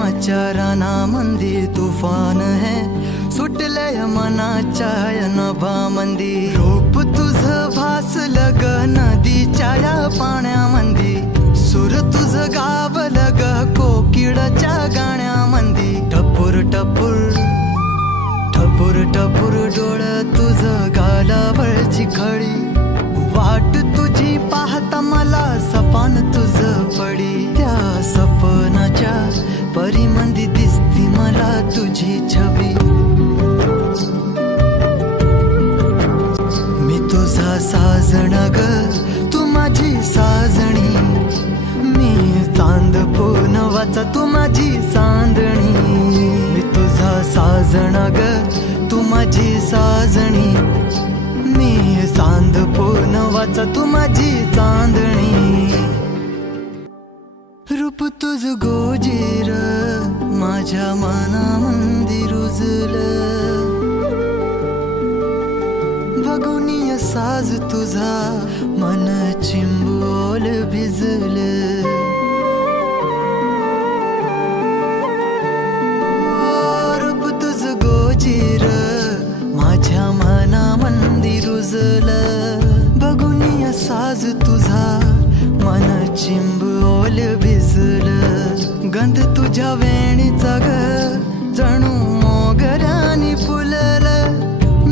प्रेमाच्या रानामंदी तुफान है सुटलय मनाच्या नभामंदी रूप तुझं भासलं ग नदीच्या या पाण्यामंदी सूर तुझं गावलं ग कोकिळाच्या गाण्यामंदी टपूर टपूर टपूर टपूर डोळं तुझं गालावरची खळी वाट तुझी पाहता मला सपान तुझं पडी त्या सपनाच्या परीमंदी दिसती मला तुझी छबी मी तुझा साजण ग तू माझी साजणी मी चांद पूनवाचा तू माझी चांदणी मी तुझा साजण ग तू माझी साजणी मी चांद पूनवाचा तू माझी चांदणी रूप तुझ गोजीर माझ्या मनामंदी रुजलं बघुनिय साज तुझा मन चिंबोल भिजलं रूप तुझ गोजीर माझ्या मनामंदी रुजलं बघुनिय साज तुझा मन चिंबोल भिजलं गंध तुझ्या वेणीचा ग जणू मोगऱ्यानी फुललं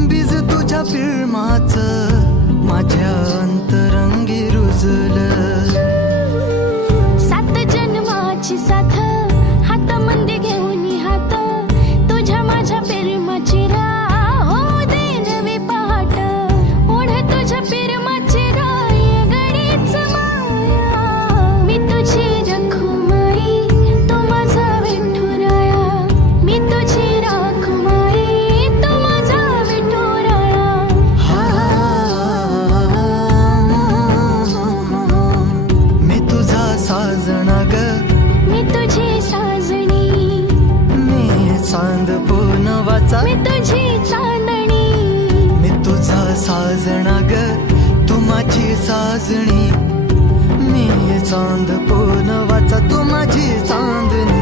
बीज तुझ्या प्रेमाचं माझ्या अंतरंगी रुजलं सात जन्माची साथ हातामध्ये घेऊन हात तुझ्या माझ्या प्रेमाची राह हो दे नवी पहाट ओढ तुझ्या प्रेमाची राह गडीच माया मी तुझी रखुमाई तो माझा विठुराया मी तुझी रखुमाई तो माझा विठुराया मी तुझा साजणा ग मी तुझी साजणी मी चांद पूनवाचा मी तुझी चांदणी मी तुझा साजणा ग तू माझी साजणी मी चांद पूनवाचा तू माझी चांदणी